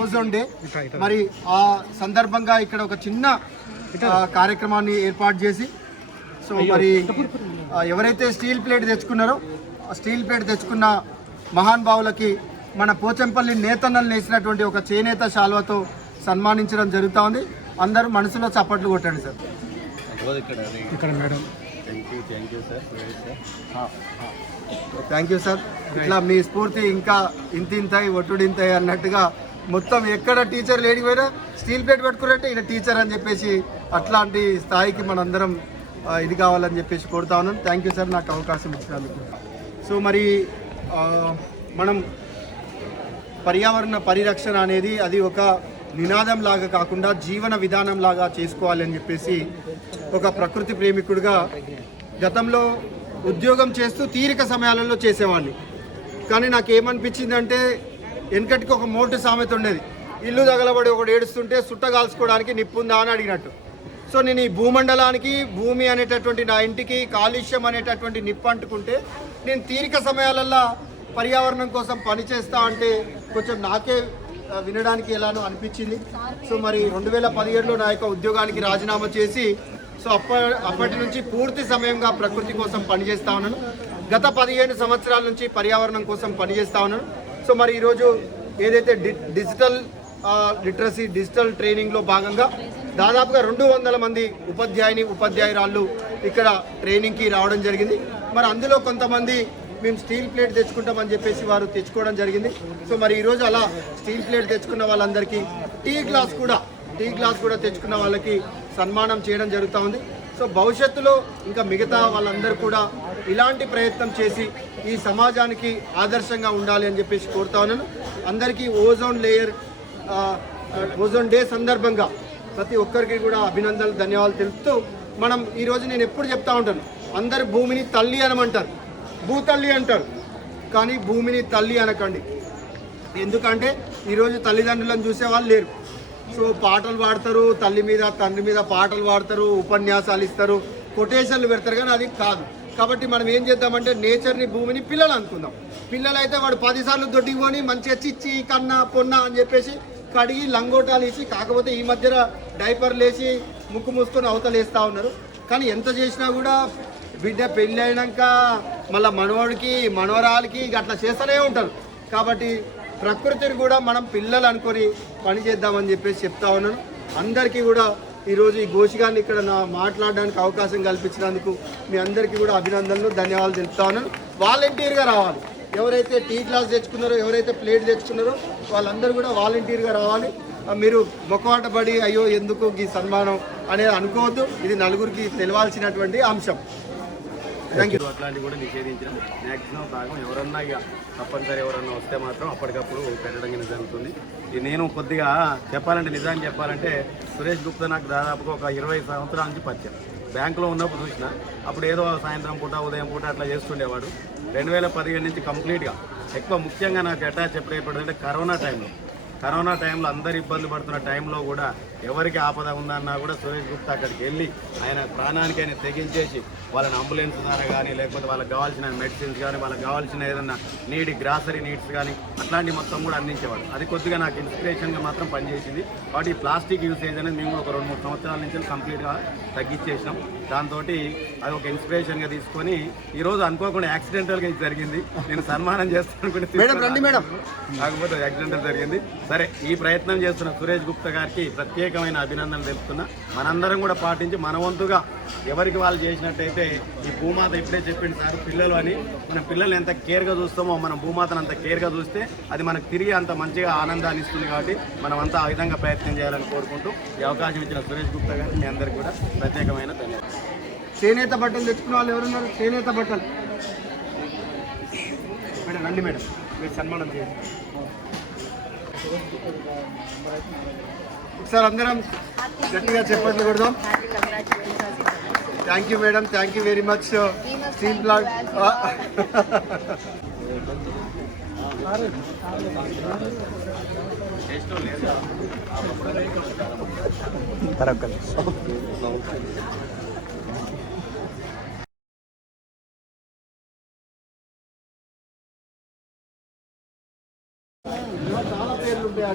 Ozone day. మరి ఆ సందర్భంగా ఇక్కడ ఒక చిన్న కార్యక్రమాన్ని ఏర్పాటు చేసి సో మరి ఎవరైతే స్టీల్ ప్లేట్ తెచ్చుకున్నారో ఆ స్టీల్ ప్లేట్ తెచ్చుకున్న మహాన్ భావులకి మన పోచంపల్లి నేతన్నలు నేసినటువంటి ఒక చేనేత శాల్వతో సన్మానించడం జరుగుతూ ఉంది. అందరూ మనసులో చప్పట్లు కొట్టండి సార్. ఇక్కడ మేడం. థ్యాంక్ యూ సార్ ఇట్లా మీ స్ఫూర్తి ఇంకా ఇంత ఇంతాయి ఒట్టుడింతాయి అన్నట్టుగా మొత్తం ఎక్కడ టీచర్ లేడి పోయినా స్టీల్ ప్లేట్ పెట్టుకున్నట్టే ఈయన టీచర్ అని చెప్పేసి అట్లాంటి స్థాయికి మనందరం ఇది కావాలని చెప్పేసి కోరుతా ఉన్నాను థ్యాంక్ యూ సార్ నాకు అవకాశం ఇచ్చినందుకు. సో మరి మనం పర్యావరణ పరిరక్షణ అనేది అది ఒక నినాదం లాగా కాకుండా జీవన విధానం లాగా చేసుకోవాలి అని చెప్పేసి ఒక ప్రకృతి ప్రేమికుడిగా గతంలో ఉద్యోగం చేస్తూ తీరిక సమయాలలో చేసేవాడిని. కానీ నాకు ఏమనిపించిందంటే వెనకటికి ఒక మోటు సామెత ఉండేది. ఇల్లు తగలబడి ఒకటి ఏడుస్తుంటే సుట్ట కాల్చుకోవడానికి నిప్పుందా అని అడిగినట్టు. సో నేను ఈ భూమండలానికి భూమి అనేటటువంటి నా ఇంటికి కాలుష్యం అనేటటువంటి నిప్పు అంటుకుంటే నేను తీరిక సమయాలల్లో పర్యావరణం కోసం పనిచేస్తా అంటే కొంచెం నాకే వినడానికి ఎలానో అనిపించింది. సో మరి రెండు వేల పదిహేడులో నా యొక్క ఉద్యోగానికి రాజీనామా చేసి సో అప్ప అప్పటి నుంచి పూర్తి సమయంగా ప్రకృతి కోసం పనిచేస్తా ఉన్నాను. గత పదిహేను సంవత్సరాల నుంచి పర్యావరణం కోసం పనిచేస్తా ఉన్నాను. సో మరి ఈరోజు ఏదైతే డి డిజిటల్ లిటరసీ డిజిటల్ ట్రైనింగ్లో భాగంగా దాదాపుగా రెండు వందల మంది ఉపాధ్యాయుని ఉపాధ్యాయురాళ్ళు ఇక్కడ ట్రైనింగ్కి రావడం జరిగింది. మరి అందులో కొంతమంది మేము స్టీల్ ప్లేట్ తెచ్చుకుంటామని చెప్పేసి వారు తెచ్చుకోవడం జరిగింది. సో మరి ఈరోజు అలా స్టీల్ ప్లేట్ తెచ్చుకున్న వాళ్ళందరికీ టీ గ్లాస్ కూడా టీ గ్లాస్ కూడా తెచ్చుకున్న వాళ్ళకి సన్మానం చేయడం జరుగుతూ ఉంది. సో భవిష్యత్తులో ఇంకా మిగతా వాళ్ళందరూ కూడా ఇలాంటి ప్రయత్నం చేసి ఈ సమాజానికి ఆదర్శంగా ఉండాలి అని చెప్పేసి కోరుతా ఉన్నాను. అందరికీ ఓజోన్ లేయర్ ఓజోన్ డే సందర్భంగా ప్రతి ఒక్కరికి కూడా అభినందనలు ధన్యవాదాలు తెలుపుతూ మనం ఈరోజు నేను ఎప్పుడు చెప్తా ఉంటాను అందరు భూమిని తల్లి అనమంటారు భూతల్లి అంటారు కానీ భూమిని తల్లి అనకండి. ఎందుకంటే ఈరోజు తల్లిదండ్రులను చూసే వాళ్ళు లేరు. సో పాటలు పాడతారు తల్లి మీద తండ్రి మీద పాటలు పాడతారు ఉపన్యాసాలు ఇస్తారు కొటేషన్లు పెడతారు కానీ అది కాదు. కాబట్టి మనం ఏం చేద్దామంటే నేచర్ని భూమిని పిల్లలు అనుకుందాం. పిల్లలైతే వాడు పదిసార్లు దొడ్డిపోని మంచిగా చిచ్చి కన్న పొన్న అని చెప్పేసి కడిగి లంగోటాలు వేసి కాకపోతే ఈ మధ్యన డైపర్లు వేసి ముక్కు మూసుకొని అవతలేస్తూ ఉన్నారు. కానీ ఎంత చేసినా కూడా బిడ్డ పెళ్ళి అయినాక మళ్ళీ మనవడికి మనవరాలకి అట్లా చేస్తూనే ఉంటారు. కాబట్టి ప్రకృతిని కూడా మనం పిల్లలు అనుకొని పని చేద్దామని చెప్పేసి చెప్తా ఉన్నాను. అందరికీ కూడా ఈరోజు ఈ గోషిగాన్ని ఇక్కడ నా మాట్లాడడానికి అవకాశం కల్పించినందుకు మీ అందరికీ కూడా అభినందనలు ధన్యవాదాలు తెలుపుతాను. వాలంటీర్గా రావాలి. ఎవరైతే టీ గ్లాస్ తెచ్చుకున్నారో ఎవరైతే ప్లేట్ తెచ్చుకున్నారో వాళ్ళందరూ కూడా వాలంటీర్గా రావాలి. మీరు మొక్కవాట పడి అయ్యో ఎందుకు ఈ సన్మానం అనేది అనుకోవద్దు. ఇది నలుగురికి తెలియాల్సినటువంటి అంశం. అట్లాంటివి కూడా నిషేధించడం మ్యాక్సిమం భాగం ఎవరన్నా ఇక తప్పనిసరి ఎవరన్నా వస్తే మాత్రం అప్పటికప్పుడు పెట్టడం జరుగుతుంది. నేను కొద్దిగా చెప్పాలంటే నిజాన్ని చెప్పాలంటే సురేష్ గుప్తా నాకు దాదాపుగా ఒక ఇరవై సంవత్సరాల నుంచి పరిచయం. బ్యాంకులో ఉన్నప్పుడు చూసిన అప్పుడు ఏదో సాయంత్రం పూట ఉదయం పూట అట్లా చేస్తుండేవాడు. రెండు వేల పదిహేడు నుంచి కంప్లీట్గా ఎక్కువ ముఖ్యంగా నాకు అటాచ్ ఎప్పుడు అంటే కరోనా టైంలో కరోనా టైంలో అందరు ఇబ్బంది పడుతున్న టైంలో కూడా ఎవరికి ఆపద ఉందన్నా కూడా సురేష్ గుప్తా అక్కడికి వెళ్ళి ఆయన ప్రాణానికి ఆయన తెగించేసి వాళ్ళని అంబులెన్స్ ద్వారా కానీ లేకపోతే వాళ్ళకి కావాల్సిన మెడిసిన్స్ కానీ వాళ్ళకి కావాల్సిన ఏదైనా నీడి గ్రాసరీ నీడ్స్ కానీ అట్లాంటి మొత్తం కూడా అందించేవాడు. అది కొద్దిగా నాకు ఇన్స్పిరేషన్గా మాత్రం పనిచేసింది. కాబట్టి ఈ ప్లాస్టిక్ యూసేజ్ అనేది మేము ఒక రెండు మూడు సంవత్సరాల నుంచి కంప్లీట్గా తగ్గించేసినాం. దాంతో అది ఒక ఇన్స్పిరేషన్గా తీసుకొని ఈరోజు అనుకోకుండా యాక్సిడెంటల్గా ఇది జరిగింది. నేను సన్మానం చేస్తాను అనుకుంటే మేడం రండి మేడం. కాకపోతే యాక్సిడెంటల్ జరిగింది. సరే ఈ ప్రయత్నం చేస్తున్న సురేష్ గుప్తా గారికి ప్రత్యేకమైన అభినందనలు తెలుపుతున్నా. మనందరం కూడా పాటించి మన వంతుగా ఎవరికి వాళ్ళు చేసినట్టయితే ఈ భూమాత ఇప్పుడే చెప్పింది సార్ పిల్లలు అని. మన పిల్లల్ని ఎంత కేర్గా చూస్తామో మనం భూమాతను అంత కేర్గా చూస్తే అది మనకు తిరిగి అంత మంచిగా ఆనందాన్ని ఇస్తుంది కాబట్టి మనం అంతా ఆ విధంగా ప్రయత్నం చేయాలని కోరుకుంటూ ఈ అవకాశం ఇచ్చిన సురేష్ గుప్తా గారికి మీ అందరికీ కూడా ప్రత్యేకమైన ధన్యవాదాలు. చేనేత బట్టలు తెచ్చుకున్న వాళ్ళు ఎవరున్నారు? చేనేత బట్టలు. మేడం రండి మేడం. మీరు సన్మానం చేయండి. ఒకసారి అందరం గట్టిగా చెప్పట్లు కొడదాం. Thank you madam thank you very much steel plant చాలా పేర్లు ఉంటాయి